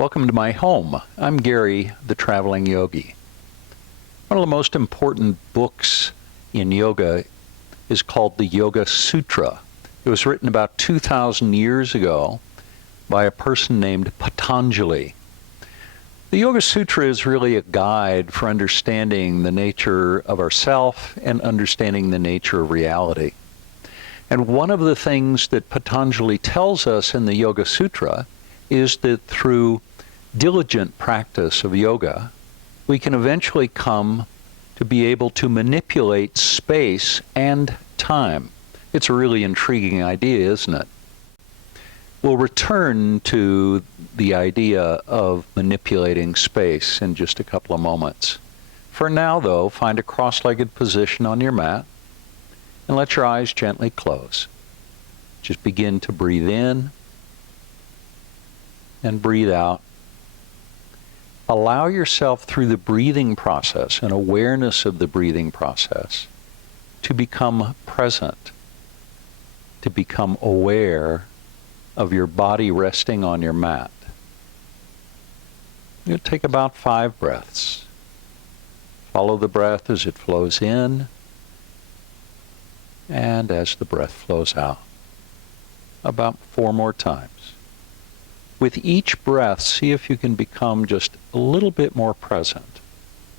Welcome to my home. I'm Gary, the Traveling Yogi. One of the most important books in yoga is called the Yoga Sutra. It was written about 2,000 years ago by a person named Patanjali. The Yoga Sutra is really a guide for understanding the nature of ourself and understanding the nature of reality. And one of the things that Patanjali tells us in the Yoga Sutra is that through diligent practice of yoga, we can eventually come to be able to manipulate space and time. It's a really intriguing idea, isn't it? We'll return to the idea of manipulating space in just a couple of moments. For now, though, find a cross-legged position on your mat and let your eyes gently close. Just begin to breathe in and breathe out. Allow yourself through the breathing process and awareness of the breathing process to become present, to become aware of your body resting on your mat. You'll take about 5 breaths. Follow the breath as it flows in and as the breath flows out. About 4 more times. With each breath, see if you can become just a little bit more present,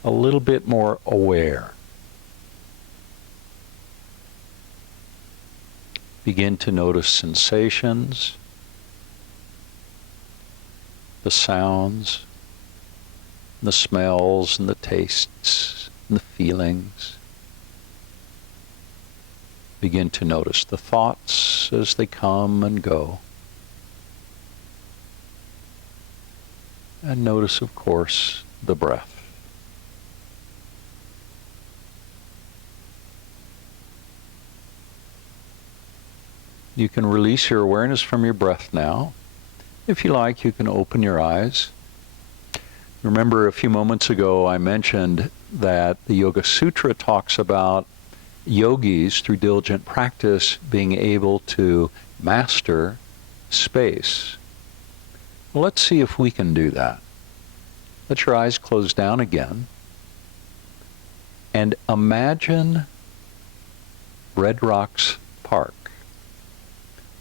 a little bit more aware. Begin to notice sensations, the sounds, the smells and the tastes and the feelings. Begin to notice the thoughts as they come and go. And notice, of course, the breath. You can release your awareness from your breath now. If you like, you can open your eyes. Remember, a few moments ago I mentioned that the Yoga Sutra talks about yogis, through diligent practice, being able to master space. Well, let's see if we can do that. Let your eyes close down again and imagine Red Rocks Park.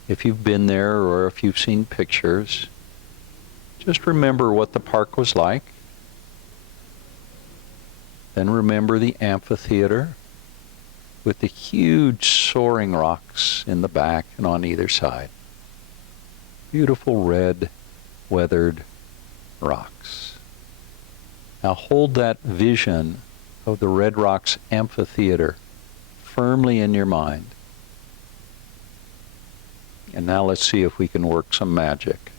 If you've been there or if you've seen pictures, just remember what the park was like. Then remember the amphitheater with the huge soaring rocks in the back and on either side. Beautiful red, weathered rocks. Now hold that vision of the Red Rocks Amphitheater firmly in your mind. And now let's see if we can work some magic.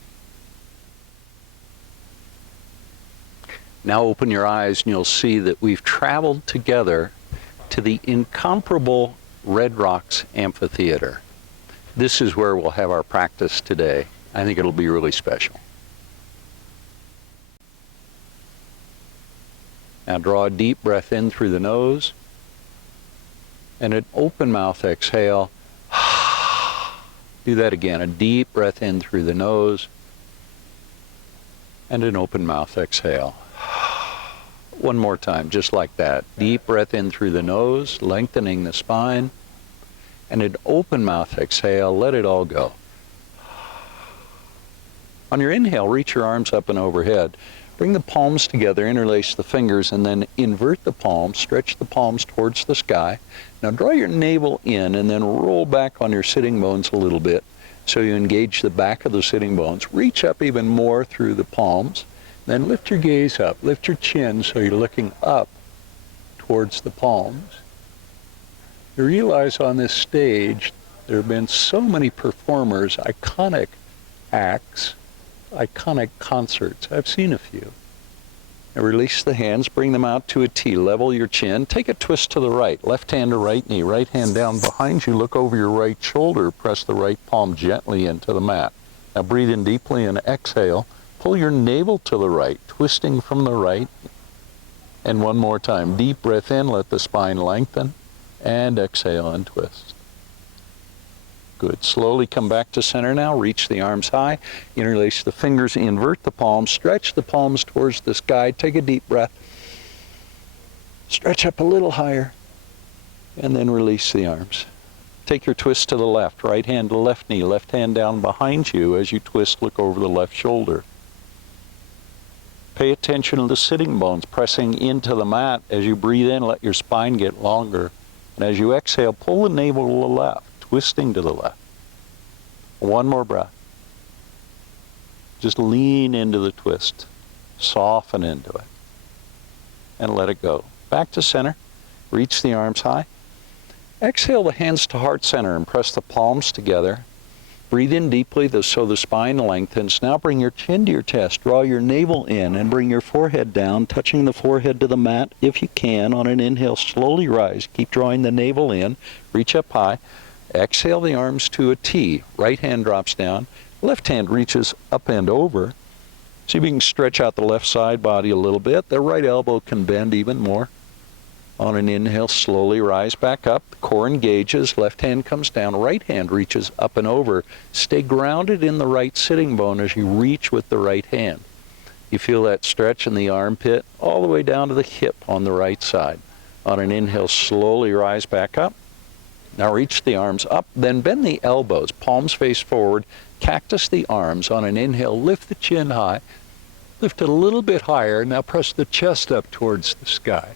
Now open your eyes and you'll see that we've traveled together to the incomparable Red Rocks Amphitheater. This is where we'll have our practice today. I think it'll be really special. Now draw a deep breath in through the nose and an open mouth exhale. Do that again, a deep breath in through the nose and an open mouth exhale. One more time, just like that. Deep breath in through the nose, lengthening the spine, and an open mouth exhale, let it all go. On your inhale, reach your arms up and overhead. Bring the palms together, interlace the fingers, and then invert the palms, stretch the palms towards the sky. Now draw your navel in and then roll back on your sitting bones a little bit so you engage the back of the sitting bones. Reach up even more through the palms. Then lift your gaze up, lift your chin so you're looking up towards the palms. You realize on this stage there have been so many performers, iconic acts, iconic concerts. I've seen a few. Now release the hands, bring them out to a T, level your chin, take a twist to the right, left hand to right knee, right hand down behind you, look over your right shoulder, press the right palm gently into the mat. Now breathe in deeply and exhale. Pull your navel to the right, twisting from the right. And one more time, deep breath in, let the spine lengthen, and exhale and twist. Good. Slowly come back to center now. Reach the arms high. Interlace the fingers. Invert the palms. Stretch the palms towards the sky. Take a deep breath. Stretch up a little higher. And then release the arms. Take your twist to the left. Right hand to left knee. Left hand down behind you. As you twist, look over the left shoulder. Pay attention to the sitting bones pressing into the mat. As you breathe in, let your spine get longer. And as you exhale, pull the navel to the left. Twisting to the left. One more breath. Just lean into the twist. Soften into it. And let it go. Back to center. Reach the arms high. Exhale the hands to heart center and press the palms together. Breathe in deeply so the spine lengthens. Now bring your chin to your chest. Draw your navel in and bring your forehead down, touching the forehead to the mat if you can. On an inhale, slowly rise. Keep drawing the navel in. Reach up high. Exhale the arms to a T. Right hand drops down. Left hand reaches up and over. See if you can stretch out the left side body a little bit. The right elbow can bend even more. On an inhale, slowly rise back up. Core engages. Left hand comes down. Right hand reaches up and over. Stay grounded in the right sitting bone as you reach with the right hand. You feel that stretch in the armpit all the way down to the hip on the right side. On an inhale, slowly rise back up. Now reach the arms up, then bend the elbows, palms face forward, cactus the arms. On an inhale, lift the chin high, lift it a little bit higher. Now press the chest up towards the sky.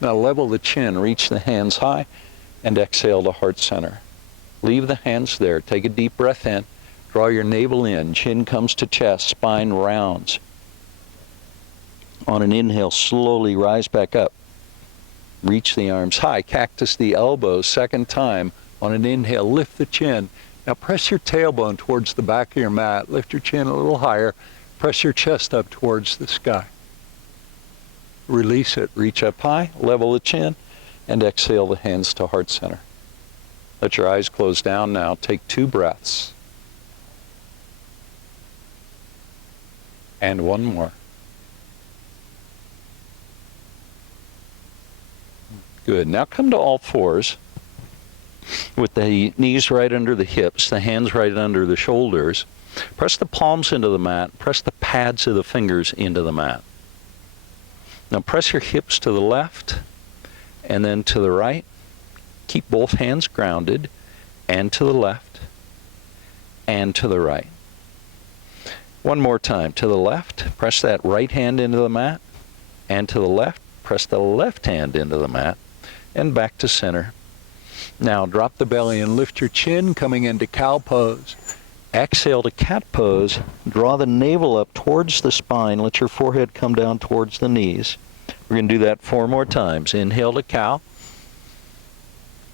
Now level the chin, reach the hands high, and exhale to heart center. Leave the hands there. Take a deep breath in. Draw your navel in. Chin comes to chest, spine rounds. On an inhale, slowly rise back up. Reach the arms high. Cactus the elbows. Second time. On an inhale, lift the chin. Now press your tailbone towards the back of your mat. Lift your chin a little higher. Press your chest up towards the sky. Release it. Reach up high. Level the chin. And exhale the hands to heart center. Let your eyes close down now. Take 2 breaths. And one more. Good. Now come to all fours with the knees right under the hips, the hands right under the shoulders. Press the palms into the mat. Press the pads of the fingers into the mat. Now press your hips to the left and then to the right. Keep both hands grounded, and to the left and to the right. One more time. To the left, press that right hand into the mat, and to the left, press the left hand into the mat, and back to center. Now drop the belly and lift your chin, coming into cow pose. Exhale to cat pose. Draw the navel up towards the spine. Let your forehead come down towards the knees. We're going to do that 4 more times. Inhale to cow.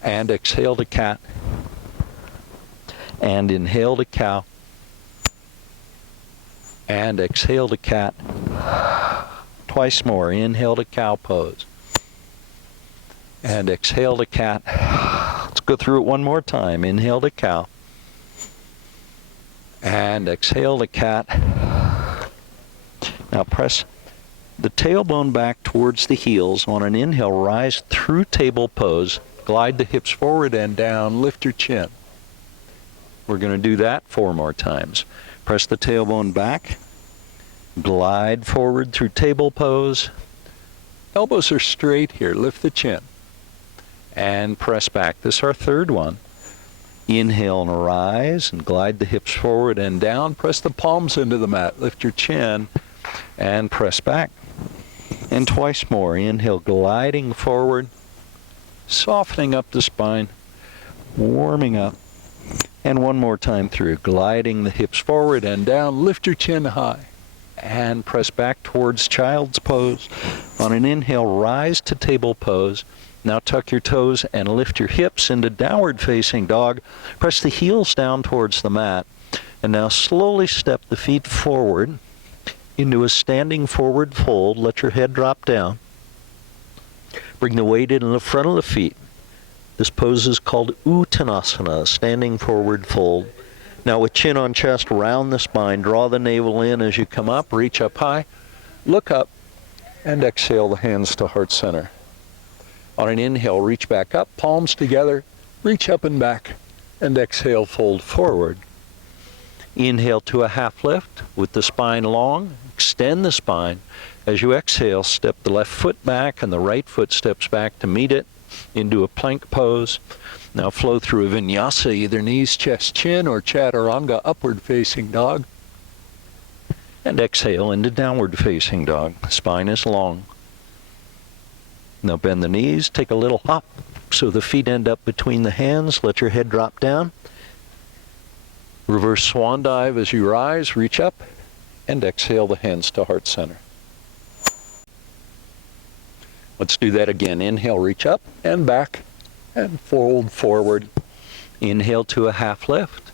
And exhale to cat. And inhale to cow. And exhale to cat. Twice more. Inhale to cow pose. And exhale to cat. Let's go through it one more time. Inhale to cow. And exhale to cat. Now press the tailbone back towards the heels. On an inhale, rise through table pose. Glide the hips forward and down. Lift your chin. We're going to do that 4 more times. Press the tailbone back. Glide forward through table pose. Elbows are straight here. Lift the chin. And press back. This is our 3rd one. Inhale and rise and glide the hips forward and down. Press the palms into the mat. Lift your chin and press back. And twice more. Inhale, gliding forward, softening up the spine, warming up. And one more time through, gliding the hips forward and down. Lift your chin high and press back towards child's pose. On an inhale, rise to table pose. Now tuck your toes and lift your hips into downward facing dog. Press the heels down towards the mat. And now slowly step the feet forward into a standing forward fold. Let your head drop down. Bring the weight into the front of the feet. This pose is called Uttanasana, standing forward fold. Now with chin on chest, round the spine. Draw the navel in as you come up. Reach up high. Look up. And exhale the hands to heart center. On an inhale, reach back up, palms together. reach up and back, and exhale, fold forward. Inhale to a half lift with the spine long, extend the spine. As you exhale, step the left foot back and the right foot steps back to meet it into a plank pose. Now flow through a vinyasa, either knees, chest, chin, or chaturanga, upward facing dog. And exhale into downward facing dog. Spine is long. Now bend the knees, take a little hop so the feet end up between the hands. Let your head drop down. Reverse swan dive as you rise, reach up, and exhale the hands to heart center. Let's do that again. Inhale, reach up and back, and fold forward. Inhale to a half lift.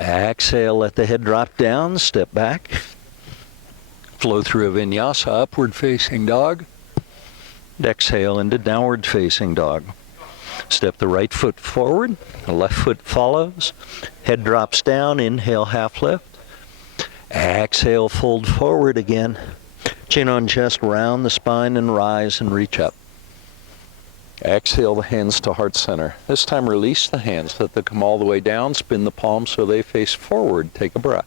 Exhale, let the head drop down, step back. Flow through a vinyasa, upward facing dog. And exhale into downward facing dog. Step the right foot forward, the left foot follows. Head drops down, inhale, half lift. Exhale, fold forward again. Chin on chest, round the spine and rise and reach up. Exhale the hands to heart center. This time release the hands, let them come all the way down, spin the palms so they face forward. Take a breath.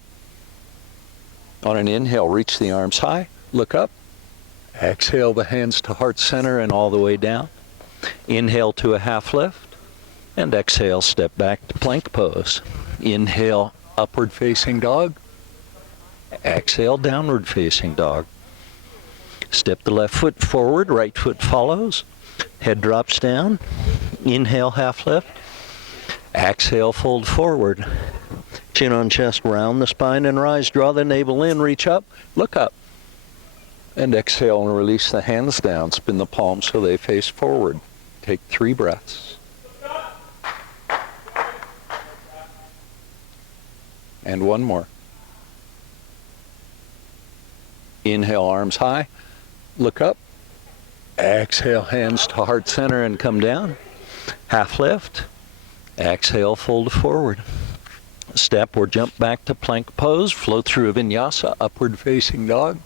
On an inhale, reach the arms high, look up. Exhale the hands to heart center and all the way down. Inhale to a half lift, and exhale, step back to plank pose. Inhale, upward facing dog. Exhale, downward facing dog. Step the left foot forward, right foot follows. Head drops down. Inhale, half lift. Exhale, fold forward. Chin on chest, round the spine and rise. Draw the navel in, reach up, look up. And exhale and release the hands down. Spin the palms so they face forward. Take 3 breaths. And one more. Inhale, arms high. Look up. Exhale, hands to heart center and come down. Half lift. Exhale, fold forward. Step or jump back to plank pose. Flow through a vinyasa, upward facing dog.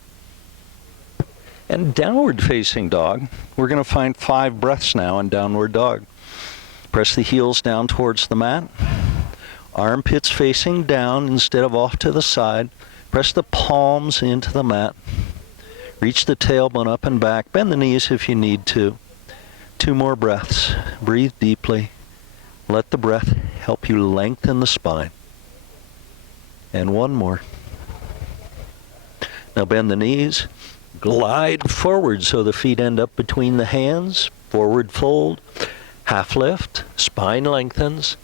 And downward facing dog. We're going to find 5 breaths now in downward dog. Press the heels down towards the mat. Armpits facing down instead of off to the side. Press the palms into the mat. Reach the tailbone up and back. Bend the knees if you need to. 2 more breaths. Breathe deeply. Let the breath help you lengthen the spine. And 1 more. Now bend the knees. Glide forward so the feet end up between the hands. Forward fold. Half lift. Spine lengthens.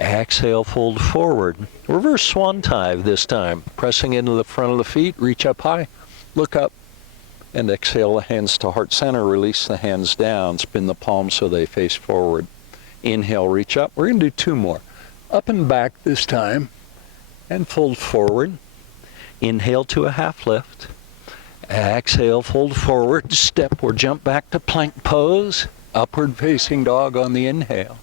Exhale, fold forward. Reverse swan dive this time. Pressing into the front of the feet. Reach up high. Look up. And exhale the hands to heart center. Release the hands down. Spin the palms so they face forward. Inhale, reach up. We're going to do 2 more. Up and back this time. And fold forward. Inhale to a half lift. Exhale, fold forward, step or jump back to plank pose. Upward facing dog on the inhale.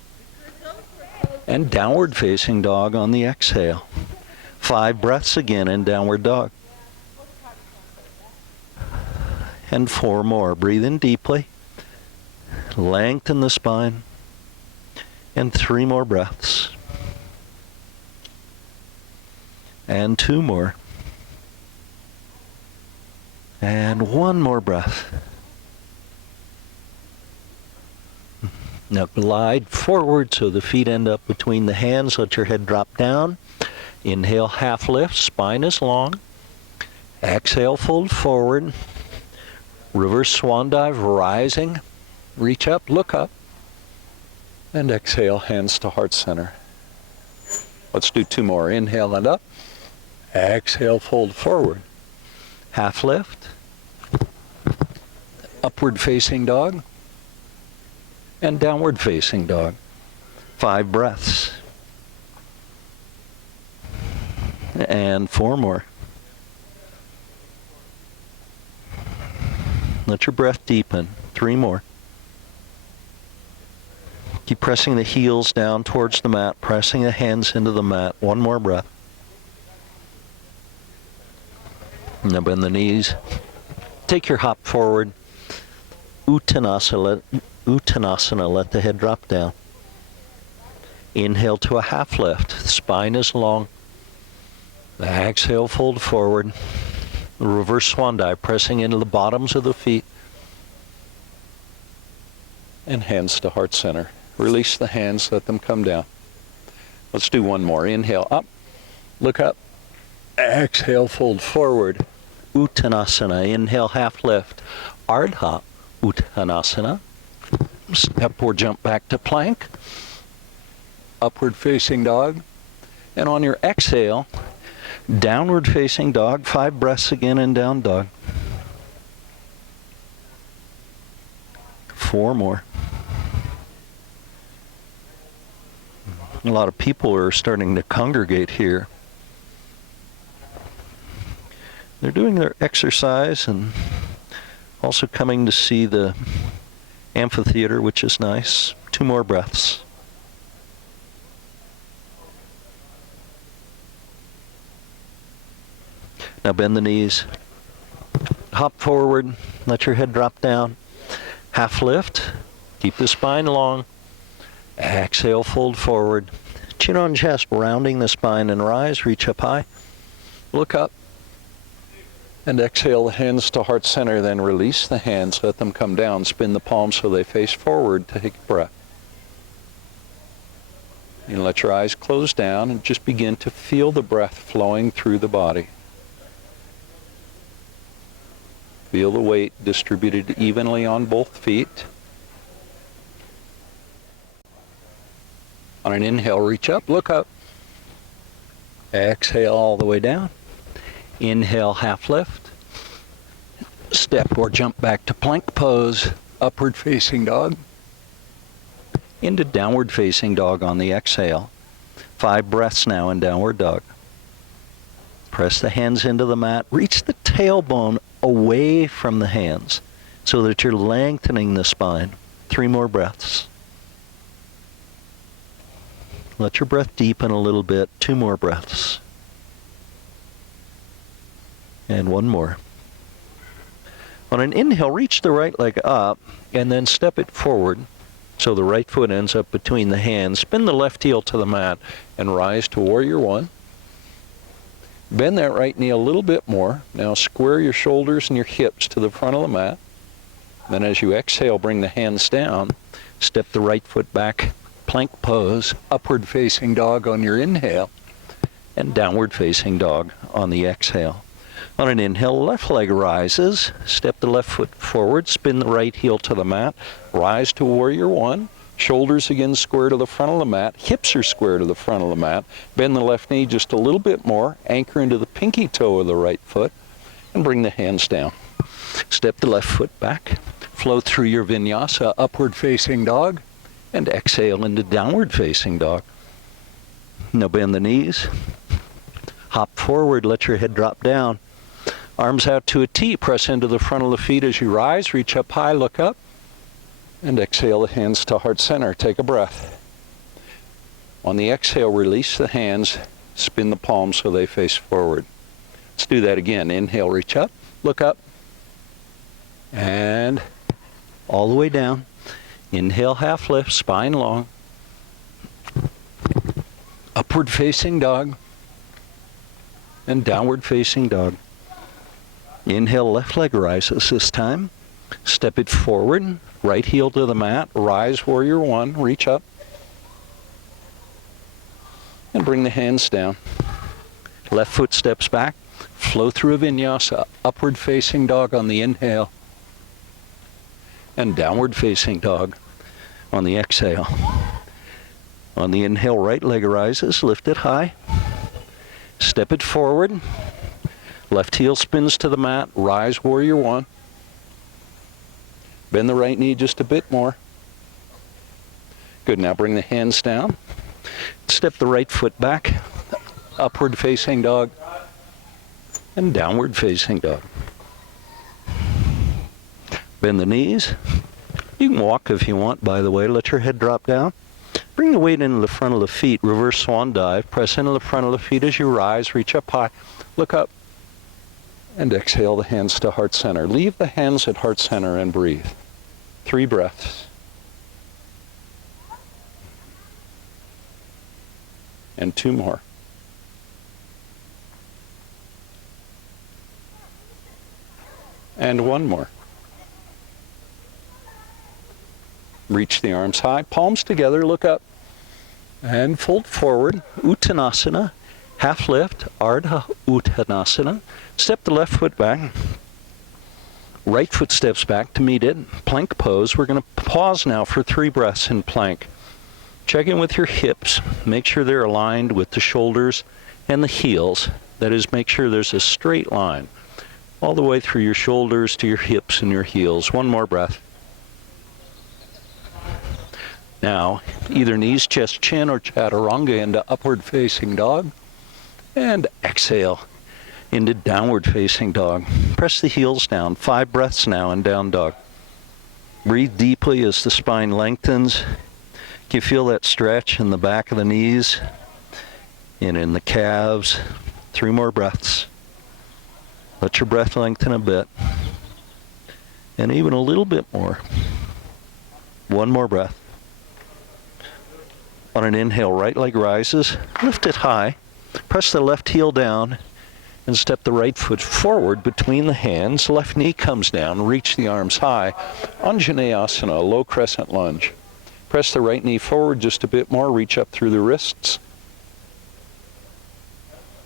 And downward facing dog on the exhale. 5 breaths again in downward dog. And 4 more. Breathe in deeply. Lengthen the spine. And 3 more breaths. And 2 more. And 1 more breath. Now glide forward so the feet end up between the hands. Let your head drop down. Inhale, half lift. Spine is long. Exhale, fold forward. Reverse swan dive, rising. Reach up, look up. And exhale, hands to heart center. Let's do 2 more. Inhale and up. Exhale, fold forward. Half lift. Upward facing dog. And downward facing dog. 5 breaths. And 4 more. Let your breath deepen. 3 more. Keep pressing the heels down towards the mat, pressing the hands into the mat. 1 more breath. Now bend the knees. Take your hop forward. Uttanasana, let the head drop down. Inhale to a half lift. The spine is long. Exhale, fold forward. Reverse swan dive, pressing into the bottoms of the feet. And hands to heart center. Release the hands, let them come down. Let's do one more. Inhale, up, look up. Exhale, fold forward. Uttanasana. Inhale, half lift. Ardha Uttanasana. Step or jump back to plank. Upward facing dog. And on your exhale, downward facing dog. 5 breaths again in down dog. 4 more. A lot of people are starting to congregate here. They're doing their exercise and also coming to see the amphitheater, which is nice. 2 more breaths. Now bend the knees. Hop forward. Let your head drop down. Half lift. Keep the spine long. Exhale, fold forward. Chin on chest, rounding the spine and rise. Reach up high. Look up. And exhale the hands to heart center, then release the hands, let them come down, spin the palms so they face forward, take a breath. And let your eyes close down and just begin to feel the breath flowing through the body. Feel the weight distributed evenly on both feet. On an inhale, reach up, look up. Exhale all the way down. Inhale, half lift. Step or jump back to plank pose, upward facing dog. Into downward facing dog on the exhale. 5 breaths now in downward dog. Press the hands into the mat. Reach the tailbone away from the hands so that you're lengthening the spine. 3 more breaths. Let your breath deepen a little bit. 2 more breaths. And 1 more. On an inhale, reach the right leg up and then step it forward so the right foot ends up between the hands. Spin the left heel to the mat and rise to warrior 1. Bend that right knee a little bit more. Now square your shoulders and your hips to the front of the mat. Then as you exhale, bring the hands down. Step the right foot back, plank pose, upward facing dog on your inhale, and downward facing dog on the exhale. On an inhale, left leg rises. Step the left foot forward, spin the right heel to the mat, rise to warrior 1. Shoulders again square to the front of the mat, hips are square to the front of the mat. Bend the left knee just a little bit more, anchor into the pinky toe of the right foot, and bring the hands down. Step the left foot back, flow through your vinyasa, upward facing dog, and exhale into downward facing dog. Now bend the knees, hop forward, let your head drop down. Arms out to a T, press into the front of the feet as you rise, reach up high, look up, and exhale the hands to heart center. Take a breath. On the exhale, release the hands, spin the palms so they face forward. Let's do that again. Inhale, reach up, look up, and all the way down. Inhale, half lift, spine long. Upward facing dog, and downward facing dog. Inhale, left leg rises this time. Step it forward, right heel to the mat, rise warrior 1, reach up. And bring the hands down. Left foot steps back, flow through a vinyasa, upward facing dog on the inhale, and downward facing dog on the exhale. On the inhale, right leg rises, lift it high. Step it forward. Left heel spins to the mat, rise warrior 1. Bend the right knee just a bit more. Good, now bring the hands down. Step the right foot back, upward facing dog, and downward facing dog. Bend the knees. You can walk if you want, by the way. Let your head drop down. Bring the weight into the front of the feet, reverse swan dive. Press into the front of the feet as you rise, reach up high, look up. And exhale the hands to heart center. Leave the hands at heart center and breathe. 3 breaths. And 2 more. And 1 more. Reach the arms high, palms together, look up. And fold forward, Uttanasana, half lift, Ardha Uttanasana. Step the left foot back. Right foot steps back to meet it. Plank pose. We're going to pause now for 3 breaths in plank. Check in with your hips. Make sure they're aligned with the shoulders and the heels. That is, make sure there's a straight line all the way through your shoulders to your hips and your heels. 1 more breath. Now, either knees, chest, chin, or chaturanga into upward facing dog. And exhale into downward facing dog. Press the heels down. 5 breaths now in down dog. Breathe deeply as the spine lengthens. Can you feel that stretch in the back of the knees and in the calves? 3 more breaths. Let your breath lengthen a bit. And even a little bit more. 1 more breath. On an inhale, right leg rises. Lift it high. Press the left heel down and step the right foot forward between the hands. Left knee comes down. Reach the arms high. Anjaneyasana, low crescent lunge. Press the right knee forward just a bit more. Reach up through the wrists.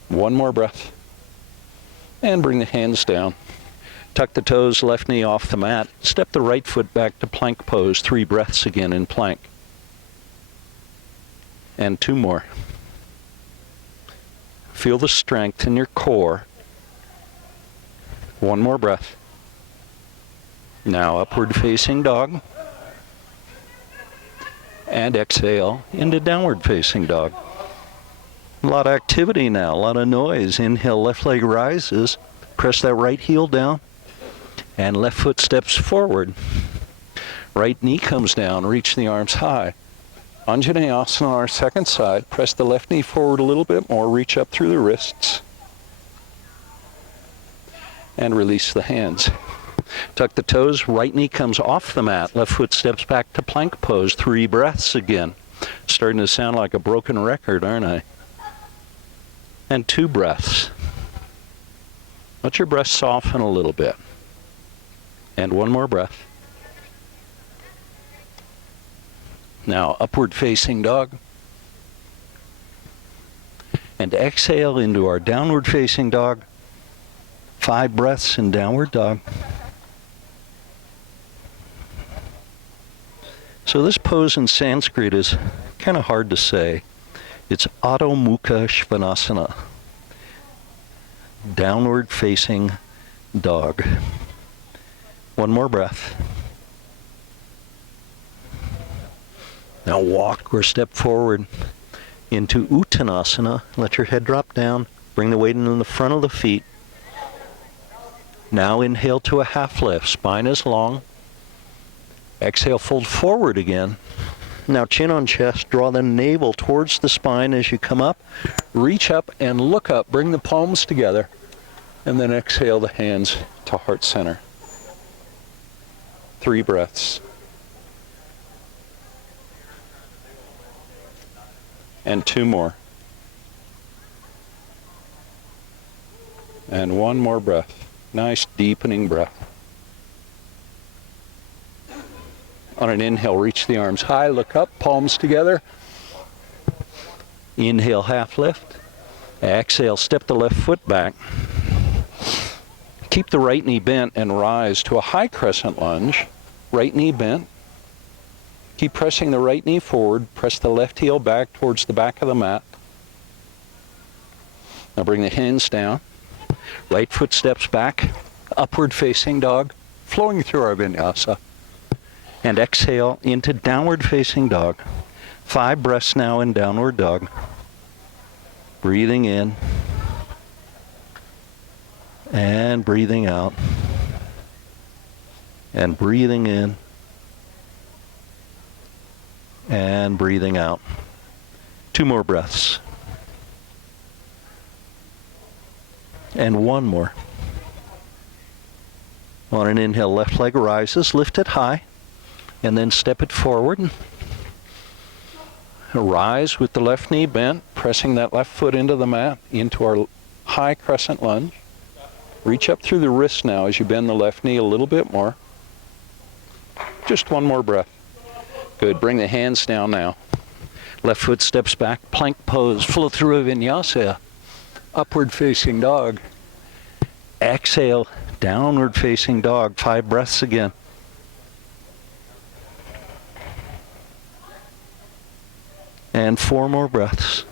1 more breath. And bring the hands down. Tuck the toes, left knee off the mat. Step the right foot back to plank pose. 3 breaths again in plank. And 2 more. Feel the strength in your core. 1 more breath. Now upward facing dog. And exhale into downward facing dog. A lot of activity now, a lot of noise. Inhale, left leg rises. Press that right heel down. And left foot steps forward. Right knee comes down. Reach the arms high. Anjaneyasana, our second side. Press the left knee forward a little bit more. Reach up through the wrists. And release the hands. Tuck the toes. Right knee comes off the mat. Left foot steps back to plank pose. 3 breaths again. Starting to sound like a broken record, aren't I? And 2 breaths. Let your breath soften a little bit. And 1 more breath. Now, upward facing dog. And exhale into our downward facing dog. 5 breaths in downward dog. So this pose in Sanskrit is kind of hard to say. It's Adho Mukha Svanasana. Downward facing dog. 1 more breath. Now walk or step forward into Uttanasana. Let your head drop down. Bring the weight into the front of the feet. Now inhale to a half lift. Spine is long. Exhale, fold forward again. Now chin on chest. Draw the navel towards the spine as you come up. Reach up and look up. Bring the palms together. And then exhale the hands to heart center. 3 breaths. And 2 more. And 1 more breath. Nice deepening breath. On an inhale, reach the arms high, look up, palms together. Inhale, half lift. Exhale, step the left foot back. Keep the right knee bent and rise to a high crescent lunge. Right knee bent. Keep pressing the right knee forward. Press the left heel back towards the back of the mat. Now bring the hands down. Right foot steps back. Upward facing dog. Flowing through our vinyasa. And exhale into downward facing dog. 5 breaths now in downward dog. Breathing in. And breathing out. And breathing in. And breathing out. 2 more breaths. And 1 more. On an inhale, left leg rises, lift it high, and then step it forward. Rise with the left knee bent. pressing that left foot into the mat, into our high crescent lunge. Reach up through the wrist now as you bend the left knee a little bit more. Just one more breath. Good. Bring the hands down now. Left foot steps back, plank pose, flow through a vinyasa, upward facing dog. Exhale, downward facing dog. 5 breaths again. And 4 more breaths.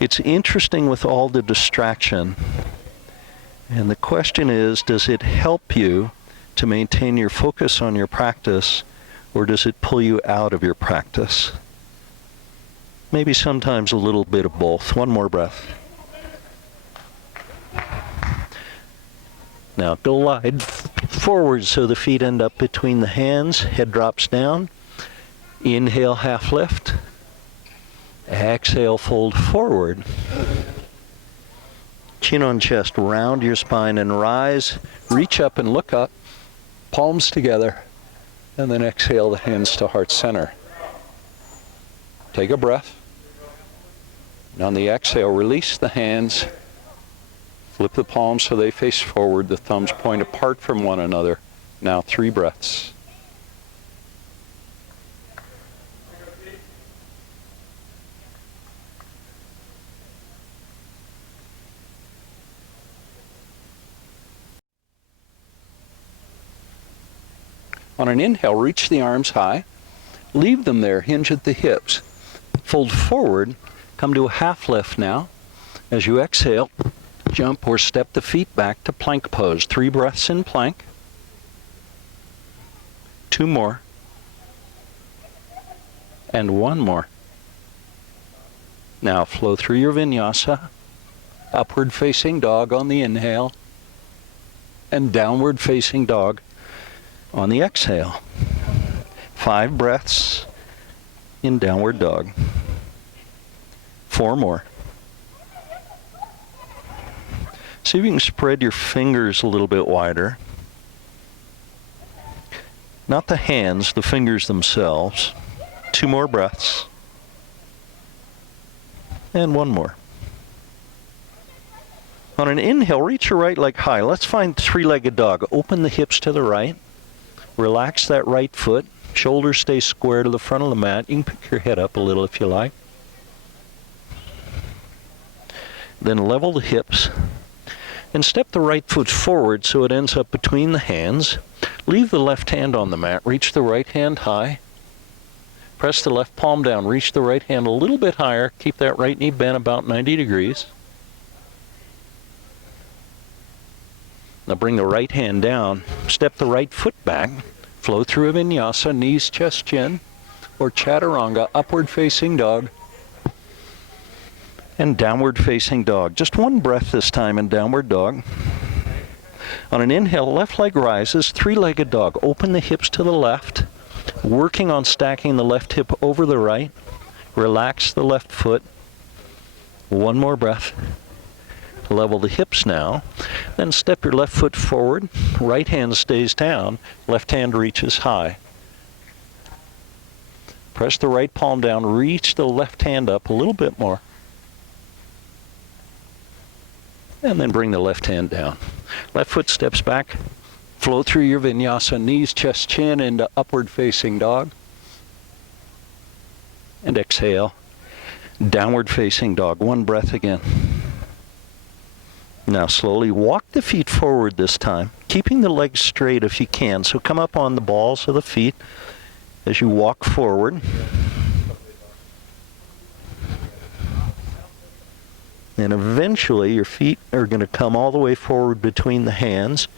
It's interesting with all the distraction. And the question is, does it help you to maintain your focus on your practice, or does it pull you out of your practice? Maybe sometimes a little bit of both. 1 more breath. Now glide forward so the feet end up between the hands, head drops down. Inhale, half lift. Exhale, fold forward. Chin on chest, round your spine and rise. Reach up and look up, palms together, and then exhale the hands to heart center. Take a breath. And on the exhale, release the hands. Flip the palms so they face forward, the thumbs point apart from one another. Now 3 breaths. On an inhale, reach the arms high. Leave them there, hinge at the hips. Fold forward, come to a half lift now. As you exhale, jump or step the feet back to plank pose. 3 breaths in plank. 2 more. And 1 more. Now flow through your vinyasa. Upward facing dog on the inhale. And downward facing dog on the exhale. 5 breaths in downward dog. 4 more. See if you can spread your fingers a little bit wider. Not the hands, the fingers themselves. 2 more breaths. And 1 more. On an inhale, reach your right leg high. Let's find 3-legged dog. Open the hips to the right. Relax that right foot. Shoulders stay square to the front of the mat. You can pick your head up a little if you like. Then level the hips. And step the right foot forward so it ends up between the hands. Leave the left hand on the mat. Reach the right hand high. Press the left palm down. Reach the right hand a little bit higher. Keep that right knee bent about 90 degrees. Now bring the right hand down. Step the right foot back. Flow through a vinyasa, knees, chest, chin, or chaturanga, upward facing dog. And downward facing dog. Just 1 breath this time in downward dog. On an inhale, left leg rises, 3-legged dog. Open the hips to the left, working on stacking the left hip over the right. Relax the left foot. 1 more breath. Level the hips now. Then step your left foot forward. Right hand stays down. Left hand reaches high. Press the right palm down. Reach the left hand up a little bit more. And then bring the left hand down. Left foot steps back. Flow through your vinyasa, knees, chest, chin into upward facing dog. And exhale. Downward facing dog. 1 breath again. Now slowly walk the feet forward this time, keeping the legs straight if you can. So come up on the balls of the feet as you walk forward. And eventually your feet are going to come all the way forward between the hands.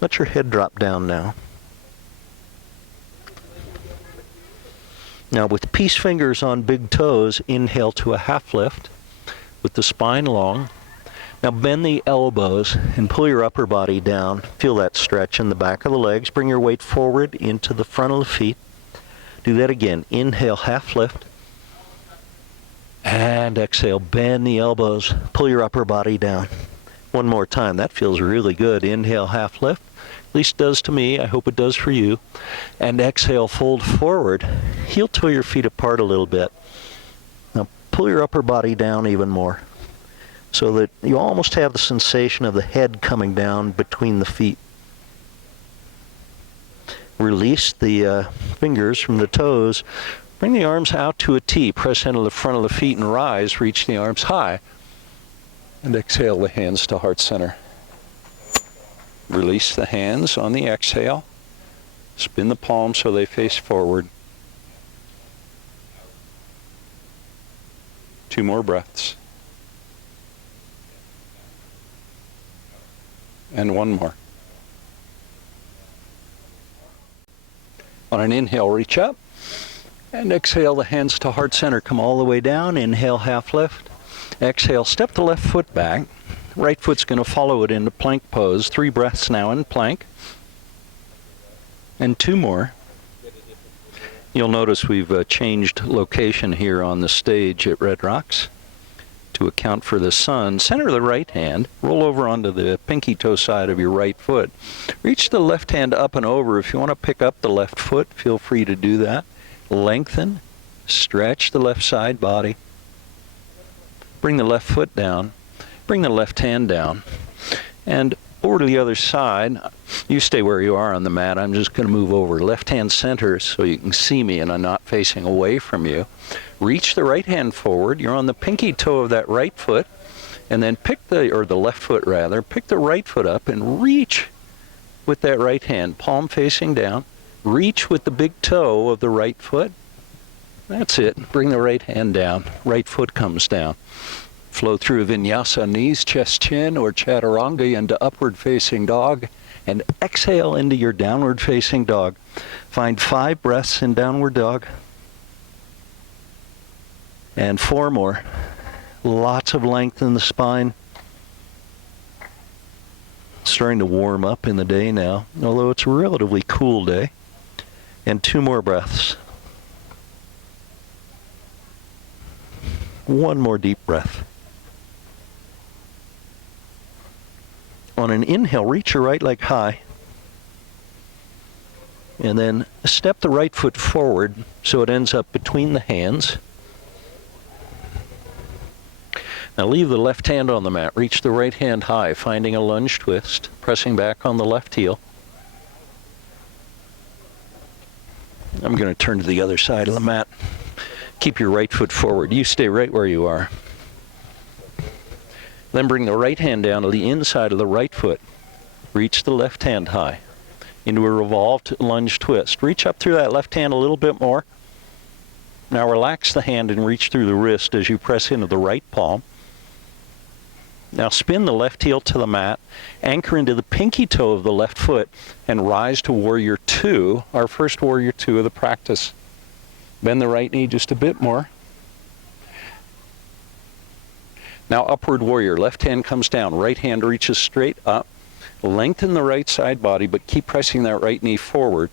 Let your head drop down now. Now with peace fingers on big toes, inhale to a half lift with the spine long. Now bend the elbows and pull your upper body down. Feel that stretch in the back of the legs. Bring your weight forward into the front of the feet. Do that again. Inhale, half lift. And exhale, bend the elbows. Pull your upper body down. One more time. That feels really good. Inhale, half lift. At least it does to me. I hope it does for you. And exhale, fold forward. Heel toe your feet apart a little bit. Now pull your upper body down even more so that you almost have the sensation of the head coming down between the feet. Release the fingers from the toes. Bring the arms out to a T. Press into the front of the feet and rise. Reach the arms high. And exhale the hands to heart center. Release the hands on the exhale. Spin the palms so they face forward. 2 more breaths. And 1 more. On an inhale, reach up. And exhale the hands to heart center. Come all the way down. Inhale, half lift. Exhale, step the left foot back. Right foot's going to follow it into plank pose. 3 breaths now in plank. And 2 more. You'll notice we've changed location here on the stage at Red Rocks to account for the sun. Center the right hand. Roll over onto the pinky toe side of your right foot. Reach the left hand up and over. If you want to pick up the left foot, feel free to do that. Lengthen. Stretch the left side body. Bring the left foot down. Bring the left hand down. And over to the other side. You stay where you are on the mat. I'm just going to move over. Left hand center so you can see me and I'm not facing away from you. Reach the right hand forward. You're on the pinky toe of that right foot. And then pick the left foot rather. Pick the right foot up and reach with that right hand. Palm facing down. Reach with the big toe of the right foot. That's it. Bring the right hand down. Right foot comes down. Flow through vinyasa, knees, chest, chin, or chaturanga into upward facing dog. And exhale into your downward facing dog. Find 5 breaths in downward dog. And 4 more. Lots of length in the spine. Starting to warm up in the day now, although it's a relatively cool day. And 2 more breaths. 1 more deep breath. On an inhale, reach your right leg high. And then step the right foot forward so it ends up between the hands. Now leave the left hand on the mat. Reach the right hand high, finding a lunge twist, pressing back on the left heel. I'm going to turn to the other side of the mat. Keep your right foot forward. You stay right where you are. Then bring the right hand down to the inside of the right foot. Reach the left hand high into a revolved lunge twist. Reach up through that left hand a little bit more. Now relax the hand and reach through the wrist as you press into the right palm. Now spin the left heel to the mat, anchor into the pinky toe of the left foot, and rise to Warrior 2, our first Warrior 2 of the practice. Bend the right knee just a bit more. Now upward warrior, left hand comes down, right hand reaches straight up. Lengthen the right side body, but keep pressing that right knee forward.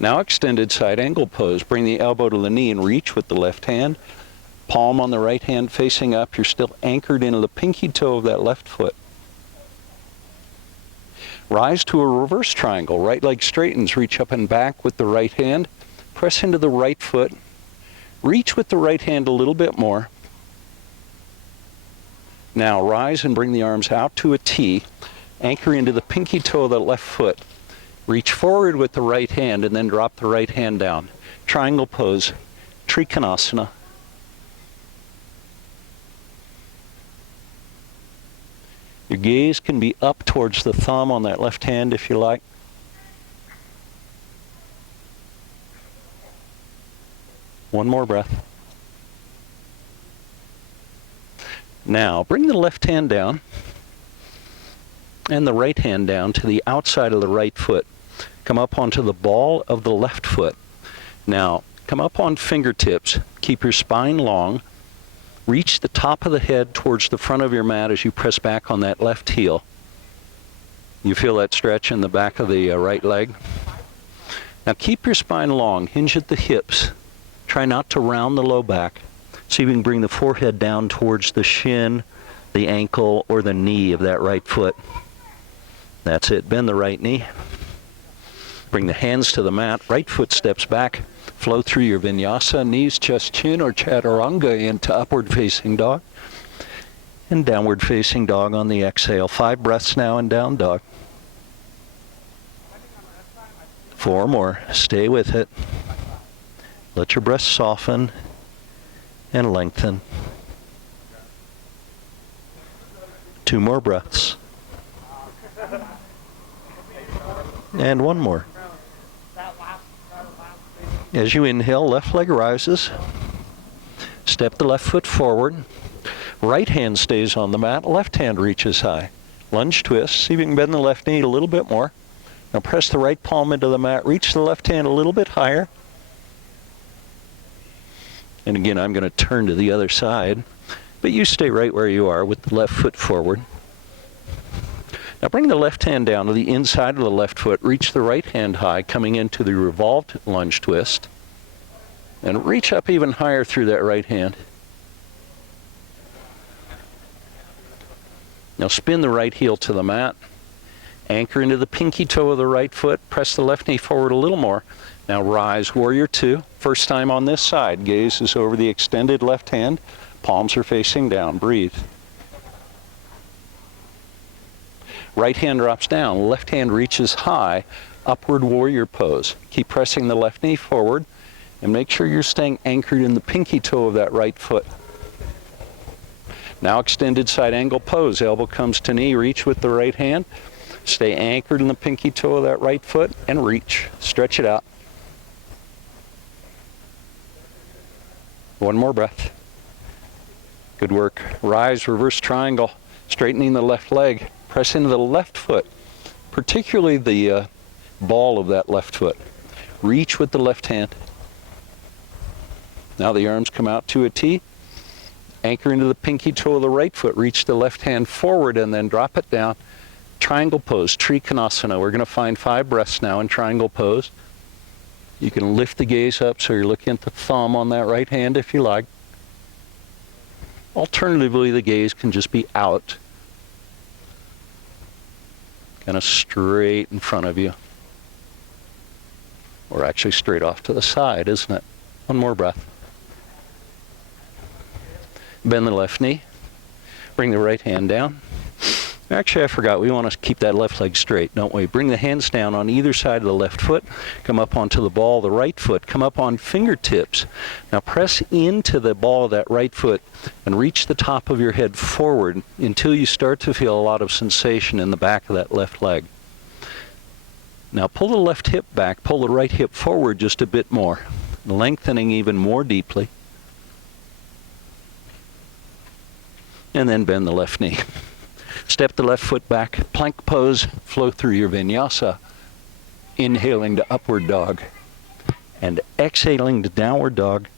Now extended side angle pose. Bring the elbow to the knee and reach with the left hand. Palm on the right hand facing up. You're still anchored into the pinky toe of that left foot. Rise to a reverse triangle. Right leg straightens. Reach up and back with the right hand. Press into the right foot. Reach with the right hand a little bit more. Now rise and bring the arms out to a T. Anchor into the pinky toe of the left foot. Reach forward with the right hand and then drop the right hand down. Triangle pose, Trikonasana. Your gaze can be up towards the thumb on that left hand if you like. One more breath. Now, bring the left hand down and the right hand down to the outside of the right foot. Come up onto the ball of the left foot. Now, come up on fingertips. Keep your spine long. Reach the top of the head towards the front of your mat as you press back on that left heel. You feel that stretch in the back of the right leg? Now keep your spine long. Hinge at the hips. Try not to round the low back. See if you can bring the forehead down towards the shin, the ankle, or the knee of that right foot. That's it. Bend the right knee. Bring the hands to the mat. Right foot steps back. Flow through your vinyasa, knees, chest, chin, or chaturanga into upward facing dog. And downward facing dog on the exhale. 5 breaths now in down dog. 4 more. Stay with it. Let your breath soften and lengthen. 2 more breaths. And 1 more. As you inhale, left leg rises. Step the left foot forward. Right hand stays on the mat. Left hand reaches high. Lunge twist. See if you can bend the left knee a little bit more. Now press the right palm into the mat. Reach the left hand a little bit higher. And again, I'm going to turn to the other side. But you stay right where you are with the left foot forward. Now bring the left hand down to the inside of the left foot. Reach the right hand high, coming into the revolved lunge twist. And reach up even higher through that right hand. Now spin the right heel to the mat. Anchor into the pinky toe of the right foot. Press the left knee forward a little more. Now rise, warrior 2. First time on this side. Gaze is over the extended left hand. Palms are facing down. Breathe. Right hand drops down. Left hand reaches high. Upward warrior pose. Keep pressing the left knee forward. And make sure you're staying anchored in the pinky toe of that right foot. Now extended side angle pose. Elbow comes to knee. Reach with the right hand. Stay anchored in the pinky toe of that right foot and reach. Stretch it out. 1 more breath. Good work. Rise, reverse triangle. Straightening the left leg. Press into the left foot, particularly the ball of that left foot. Reach with the left hand. Now the arms come out to a T. Anchor into the pinky toe of the right foot. Reach the left hand forward and then drop it down. Triangle pose, Trikonasana. We're going to find 5 breaths now in triangle pose. You can lift the gaze up so you're looking at the thumb on that right hand if you like. Alternatively, the gaze can just be out. Kind of straight in front of you. Or actually straight off to the side, isn't it? 1 more breath. Bend the left knee. Bring the right hand down. Actually, I forgot. We want to keep that left leg straight, don't we? Bring the hands down on either side of the left foot. Come up onto the ball of the right foot. Come up on fingertips. Now press into the ball of that right foot and reach the top of your head forward until you start to feel a lot of sensation in the back of that left leg. Now pull the left hip back. Pull the right hip forward just a bit more, lengthening even more deeply. And then bend the left knee. Step the left foot back, plank pose, flow through your vinyasa, inhaling to upward dog, and exhaling to downward dog.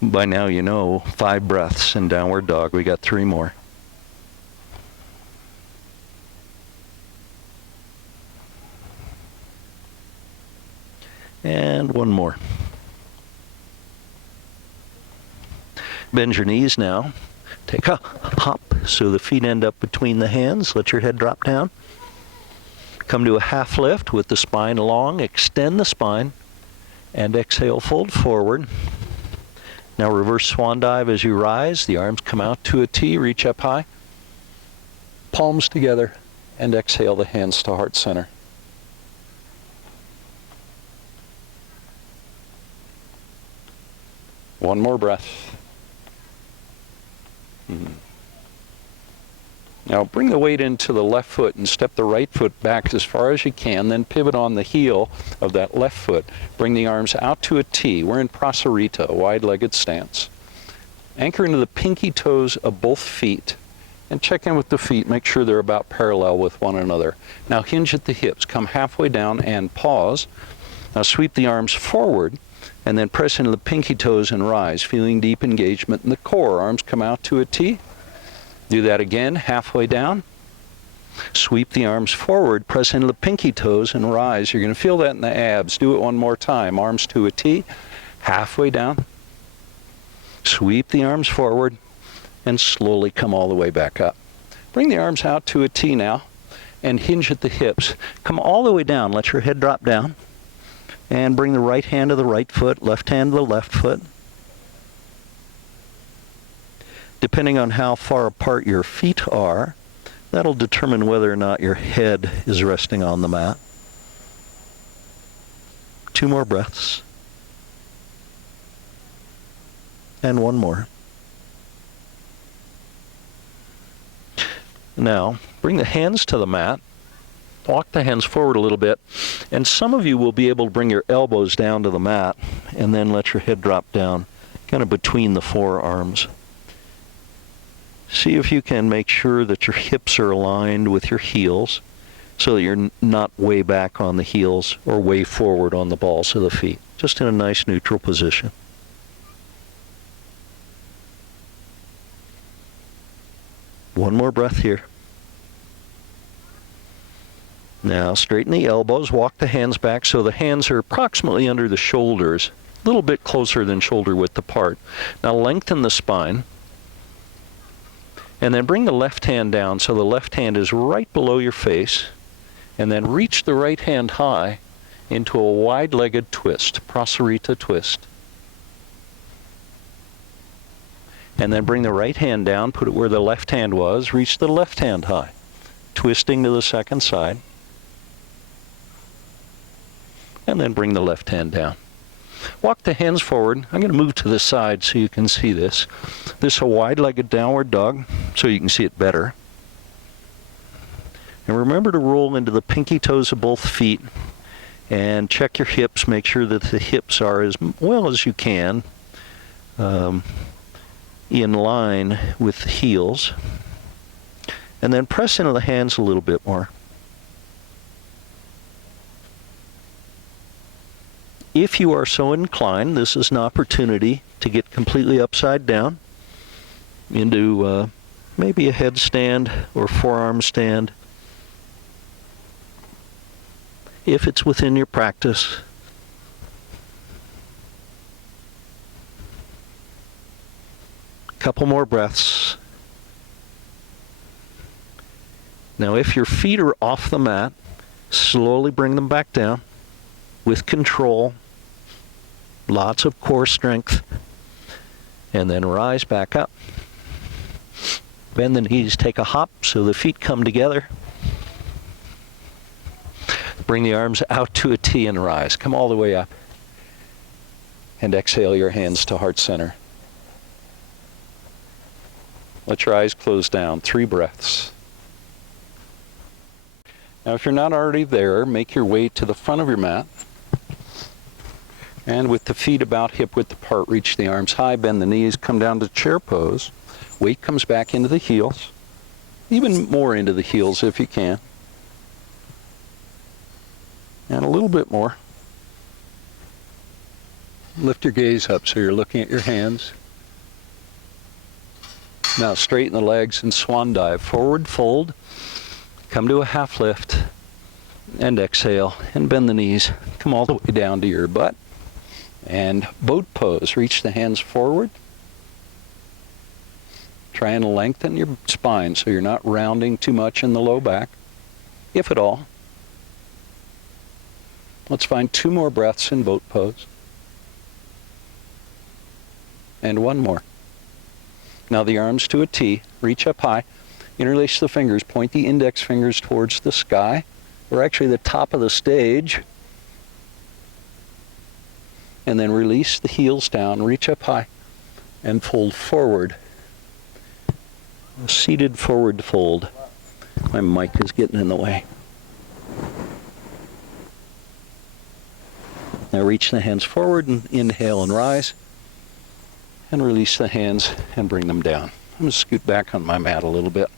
By now you know 5 breaths in downward dog. We got 3 more. And 1 more. Bend your knees now. Take a hop so the feet end up between the hands. Let your head drop down. Come to a half lift with the spine long. Extend the spine. And exhale, fold forward. Now reverse swan dive as you rise. The arms come out to a T. Reach up high. Palms together. And exhale the hands to heart center. One more breath. Now bring the weight into the left foot and step the right foot back as far as you can, then pivot on the heel of that left foot. Bring the arms out to a T. We're in Prasarita, a wide-legged stance. Anchor into the pinky toes of both feet and check in with the feet. Make sure they're about parallel with one another. Now hinge at the hips. Come halfway down and pause. Now sweep the arms forward and then press into the pinky toes and rise, feeling deep engagement in the core. Arms come out to a T. Do that again, halfway down. Sweep the arms forward, press into the pinky toes, and rise. You're going to feel that in the abs. Do it one more time. Arms to a T, halfway down. Sweep the arms forward, and slowly come all the way back up. Bring the arms out to a T now, and hinge at the hips. Come all the way down. Let your head drop down. And bring the right hand to the right foot, left hand to the left foot. Depending on how far apart your feet are, that'll determine whether or not your head is resting on the mat. 2 more breaths. And 1 more. Now, bring the hands to the mat. Walk the hands forward a little bit. And some of you will be able to bring your elbows down to the mat and then let your head drop down, kind of between the forearms. See if you can make sure that your hips are aligned with your heels so that you're not way back on the heels or way forward on the balls of the feet. Just in a nice neutral position. One more breath here. Now straighten the elbows, walk the hands back so the hands are approximately under the shoulders, a little bit closer than shoulder width apart. Now lengthen the spine. And then bring the left hand down so the left hand is right below your face. And then reach the right hand high into a wide-legged twist, prasarita twist. And then bring the right hand down, put it where the left hand was, reach the left hand high, twisting to the second side. And then bring the left hand down. Walk the hands forward. I'm going to move to the side so you can see this. This is a wide-legged downward dog so you can see it better. And remember to roll into the pinky toes of both feet and check your hips. Make sure that the hips are as well as you can in line with the heels. And then press into the hands a little bit more. If you are so inclined, this is an opportunity to get completely upside down into maybe a headstand or forearm stand. If it's within your practice. Couple more breaths. Now if your feet are off the mat, slowly bring them back down with control. Lots of core strength. And then rise back up. Bend the knees, take a hop so the feet come together. Bring the arms out to a T and rise. Come all the way up. And exhale your hands to heart center. Let your eyes close down. 3 breaths. Now if you're not already there, make your way to the front of your mat. And with the feet about hip width apart, reach the arms high, bend the knees, come down to chair pose. Weight comes back into the heels. Even more into the heels if you can. And a little bit more. Lift your gaze up so you're looking at your hands. Now straighten the legs and swan dive. Forward fold. Come to a half lift. And exhale. And bend the knees. Come all the way down to your butt. And boat pose. Reach the hands forward. Try and lengthen your spine so you're not rounding too much in the low back, if at all. Let's find 2 more breaths in boat pose. And 1 more. Now the arms to a T. Reach up high. Interlace the fingers. Point the index fingers towards the sky, or actually the top of the stage. And then release the heels down, reach up high, and fold forward. A seated forward fold. My mic is getting in the way. Now reach the hands forward and inhale and rise. And release the hands and bring them down. I'm going to scoot back on my mat a little bit.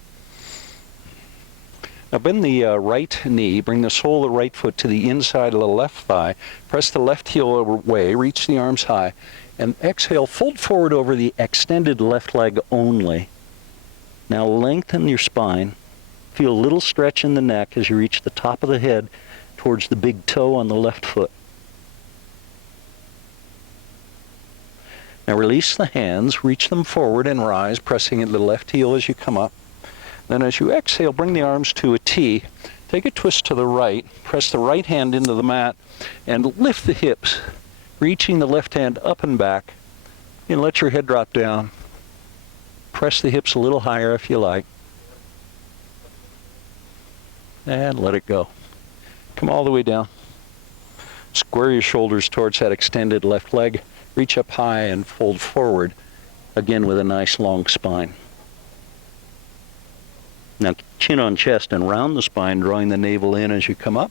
Now bend the right knee, bring the sole of the right foot to the inside of the left thigh, press the left heel away, reach the arms high, and exhale, fold forward over the extended left leg only. Now lengthen your spine, feel a little stretch in the neck as you reach the top of the head towards the big toe on the left foot. Now release the hands, reach them forward and rise, pressing into the left heel as you come up. Then as you exhale, bring the arms to a T. Take a twist to the right, press the right hand into the mat, and lift the hips, reaching the left hand up and back. And let your head drop down. Press the hips a little higher if you like. And let it go. Come all the way down. Square your shoulders towards that extended left leg. Reach up high and fold forward, again with a nice long spine. Now chin on chest and round the spine, drawing the navel in as you come up.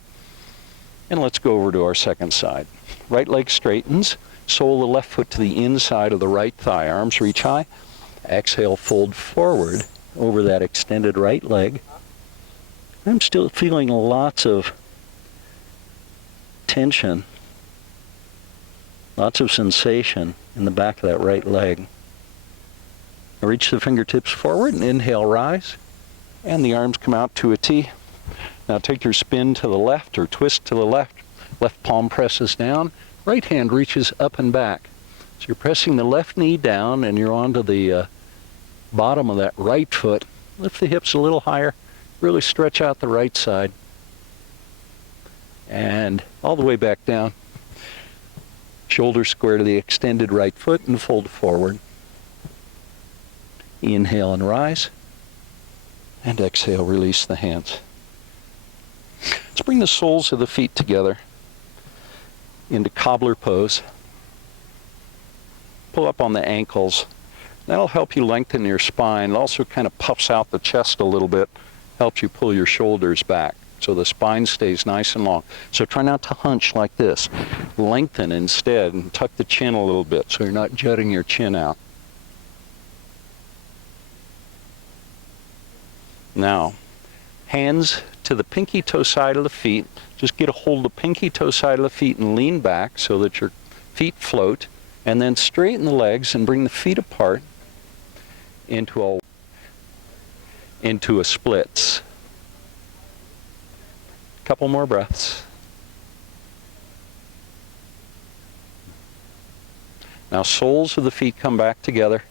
And let's go over to our second side. Right leg straightens, sole the left foot to the inside of the right thigh. Arms reach high. Exhale, fold forward over that extended right leg. I'm still feeling lots of tension, lots of sensation in the back of that right leg. Reach the fingertips forward and inhale, rise. And the arms come out to a T. Now take your spin to the left or twist to the left. Left palm presses down. Right hand reaches up and back. So you're pressing the left knee down and you're onto the bottom of that right foot. Lift the hips a little higher. Really stretch out the right side. And all the way back down. Shoulders square to the extended right foot and fold forward. Inhale and rise. And exhale, release the hands. Let's bring the soles of the feet together into cobbler pose. Pull up on the ankles. That'll help you lengthen your spine. It also kind of puffs out the chest a little bit. Helps you pull your shoulders back so the spine stays nice and long. So try not to hunch like this. Lengthen instead and tuck the chin a little bit so you're not jutting your chin out. Now, hands to the pinky toe side of the feet. Just get a hold of the pinky toe side of the feet and lean back so that your feet float. And then straighten the legs and bring the feet apart into a splits. Couple more breaths. Now soles of the feet come back together.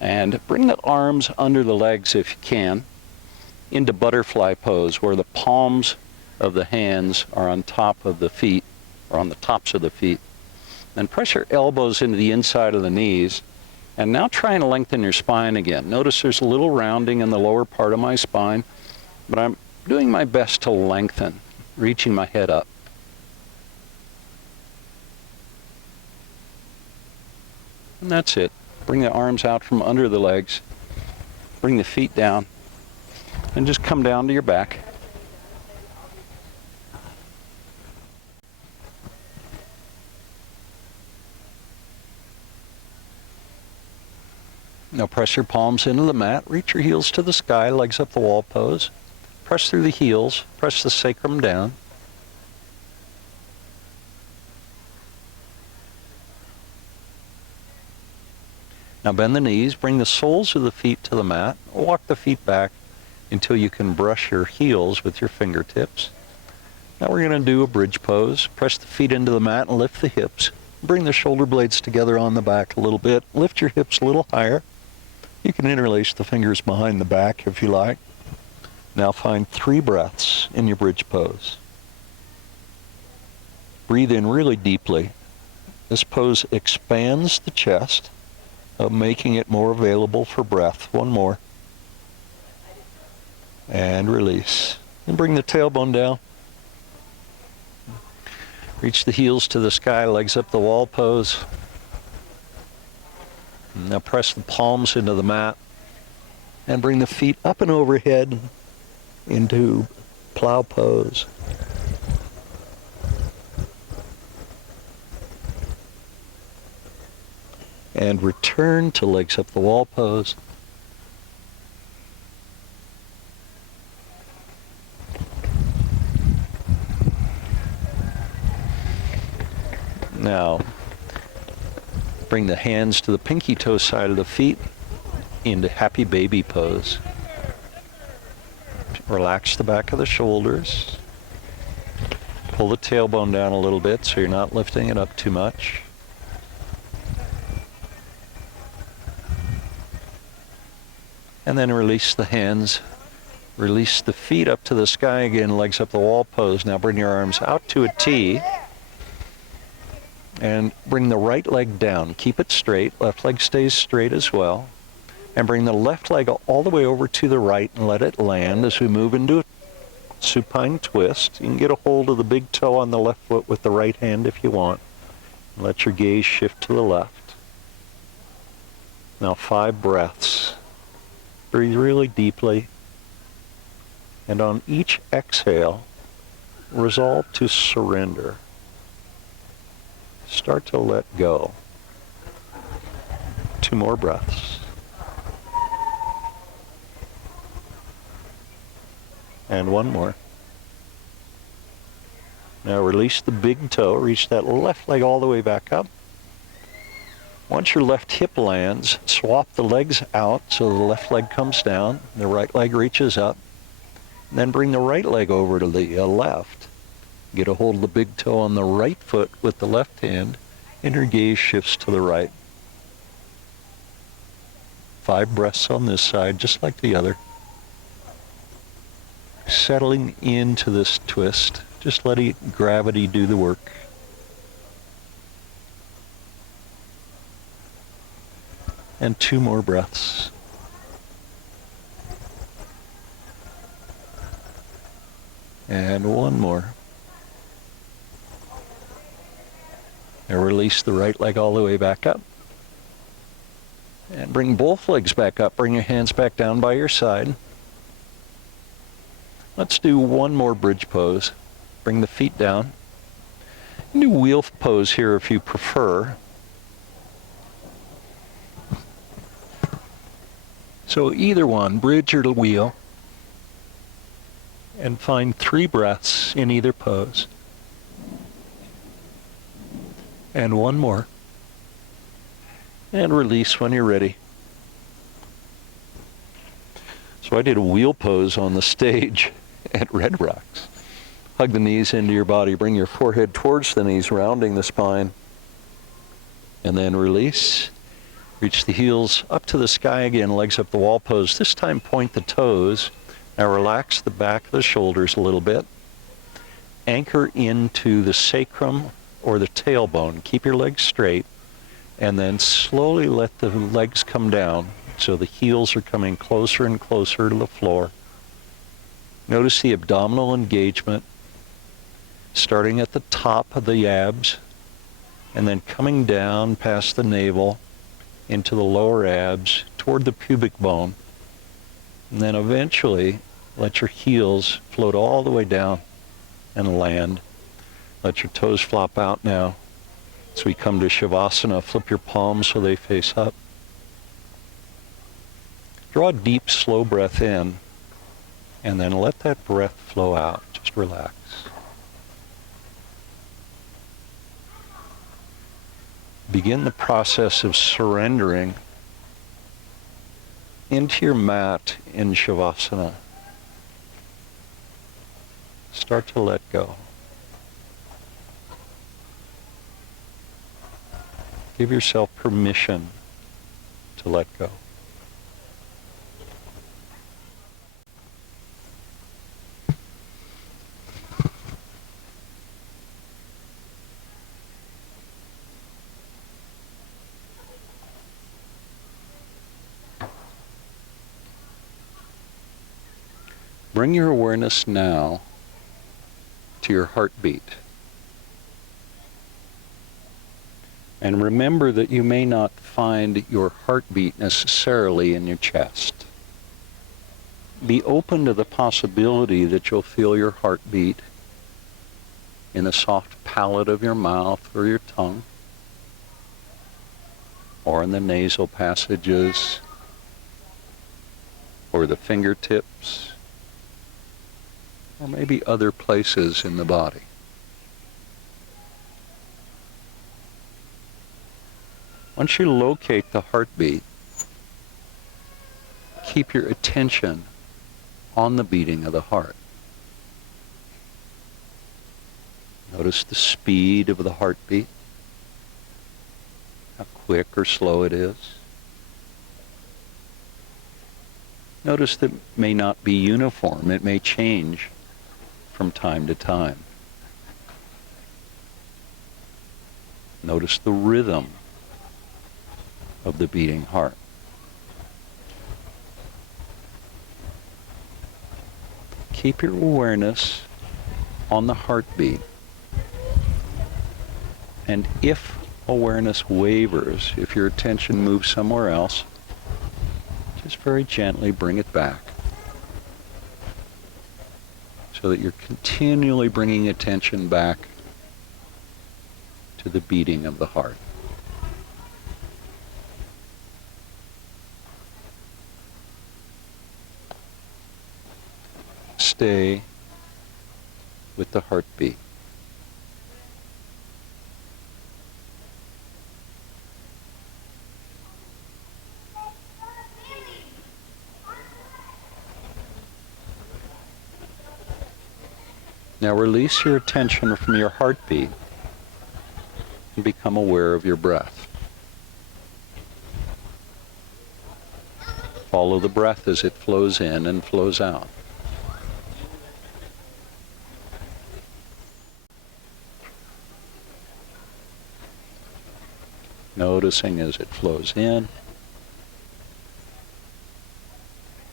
And bring the arms under the legs if you can into butterfly pose where the palms of the hands are on top of the feet or on the tops of the feet. Then press your elbows into the inside of the knees. And now try and lengthen your spine again. Notice there's a little rounding in the lower part of my spine, but I'm doing my best to lengthen, reaching my head up. And that's it. Bring the arms out from under the legs. Bring the feet down. And just come down to your back. Now press your palms into the mat. Reach your heels to the sky, legs up the wall pose. Press through the heels. Press the sacrum down. Now bend the knees, bring the soles of the feet to the mat, walk the feet back until you can brush your heels with your fingertips. Now we're going to do a bridge pose. Press the feet into the mat and lift the hips. Bring the shoulder blades together on the back a little bit. Lift your hips a little higher. You can interlace the fingers behind the back if you like. Now find 3 breaths in your bridge pose. Breathe in really deeply. This pose expands the chest, making it more available for breath. One more. And release. And bring the tailbone down. Reach the heels to the sky, legs up the wall pose. Now press the palms into the mat. And bring the feet up and overhead into plow pose. And return to legs up the wall pose. Now, bring the hands to the pinky toe side of the feet into happy baby pose. Relax the back of the shoulders. Pull the tailbone down a little bit so you're not lifting it up too much. And then release the hands. Release the feet up to the sky again, legs up the wall pose. Now bring your arms out to a T. And bring the right leg down. Keep it straight. Left leg stays straight as well. And bring the left leg all the way over to the right and let it land as we move into a supine twist. You can get a hold of the big toe on the left foot with the right hand if you want. Let your gaze shift to the left. Now 5 breaths. Breathe really deeply. And on each exhale, resolve to surrender. Start to let go. 2 more breaths. And 1 more. Now release the big toe. Reach that left leg all the way back up. Once your left hip lands, swap the legs out so the left leg comes down, the right leg reaches up. And then bring the right leg over to the left. Get a hold of the big toe on the right foot with the left hand, and your gaze shifts to the right. 5 breaths on this side, just like the other. Settling into this twist, just letting gravity do the work. And 2 more breaths. And 1 more. And release the right leg all the way back up. And bring both legs back up. Bring your hands back down by your side. Let's do 1 more bridge pose. Bring the feet down. You can do wheel pose here if you prefer. So either one, bridge or the wheel. And find 3 breaths in either pose. And 1 more. And release when you're ready. So I did a wheel pose on the stage at Red Rocks. Hug the knees into your body. Bring your forehead towards the knees, rounding the spine. And then release. Reach the heels up to the sky again, legs up the wall pose. This time point the toes. Now relax the back of the shoulders a little bit. Anchor into the sacrum or the tailbone. Keep your legs straight. And then slowly let the legs come down so the heels are coming closer and closer to the floor. Notice the abdominal engagement, starting at the top of the abs and then coming down past the navel into the lower abs toward the pubic bone. And then eventually let your heels float all the way down and land. Let your toes flop out now. As we come to Shavasana, flip your palms so they face up. Draw a deep, slow breath in, and then let that breath flow out. Just relax. Begin the process of surrendering into your mat in Shavasana. Start to let go. Give yourself permission to let go. Bring your awareness now to your heartbeat. And remember that you may not find your heartbeat necessarily in your chest. Be open to the possibility that you'll feel your heartbeat in the soft palate of your mouth or your tongue, or in the nasal passages, or the fingertips, or maybe other places in the body. Once you locate the heartbeat, keep your attention on the beating of the heart. Notice the speed of the heartbeat, how quick or slow it is. Notice that it may not be uniform. It may change from time to time. Notice the rhythm of the beating heart. Keep your awareness on the heartbeat. And if awareness wavers, if your attention moves somewhere else, just very gently bring it back so that you're continually bringing attention back to the beating of the heart. Stay with the heartbeat. Now release your attention from your heartbeat and become aware of your breath. Follow the breath as it flows in and flows out. Noticing as it flows in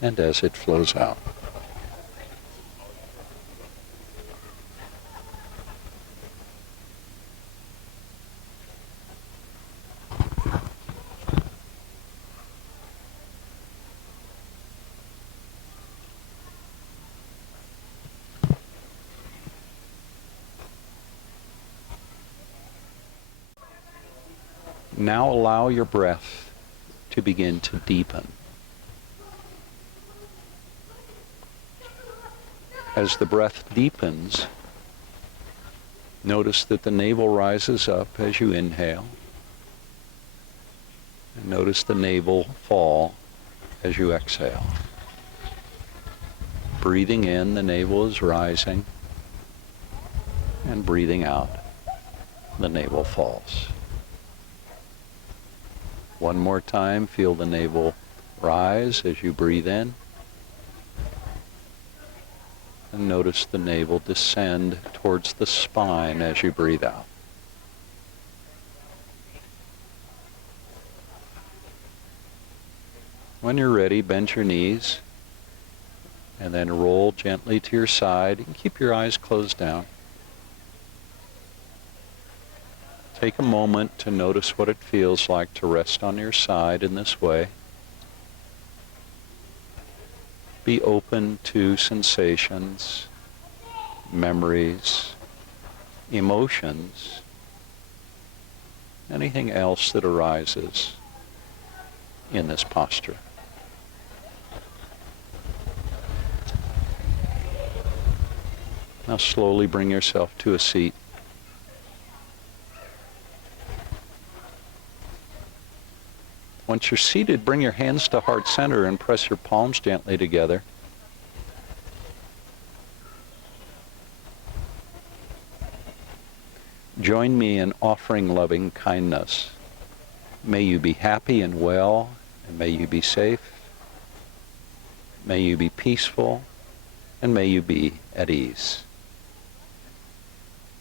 and as it flows out. Now allow your breath to begin to deepen. As the breath deepens, notice that the navel rises up as you inhale, and notice the navel fall as you exhale. Breathing in, the navel is rising, and breathing out, the navel falls. One more time, feel the navel rise as you breathe in. And notice the navel descend towards the spine as you breathe out. When you're ready, bend your knees and then roll gently to your side and keep your eyes closed down. Take a moment to notice what it feels like to rest on your side in this way. Be open to sensations, memories, emotions, anything else that arises in this posture. Now slowly bring yourself to a seat. Once you're seated, bring your hands to heart center and press your palms gently together. Join me in offering loving kindness. May you be happy and well, and may you be safe. May you be peaceful, and may you be at ease.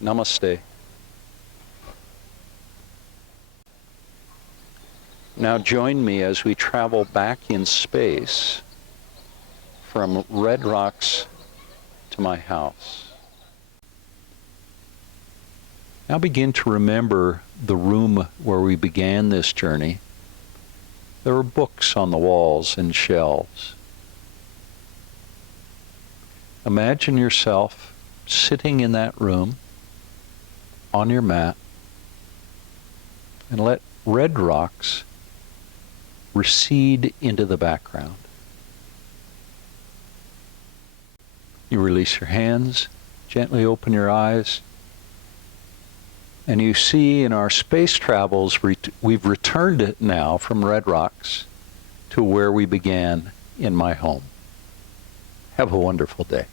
Namaste. Now join me as we travel back in space from Red Rocks to my house. Now begin to remember the room where we began this journey. There were books on the walls and shelves. Imagine yourself sitting in that room on your mat and let Red Rocks recede into the background. You release your hands, gently open your eyes, and you see in our space travels, we've returned it now from Red Rocks to where we began in my home. Have a wonderful day.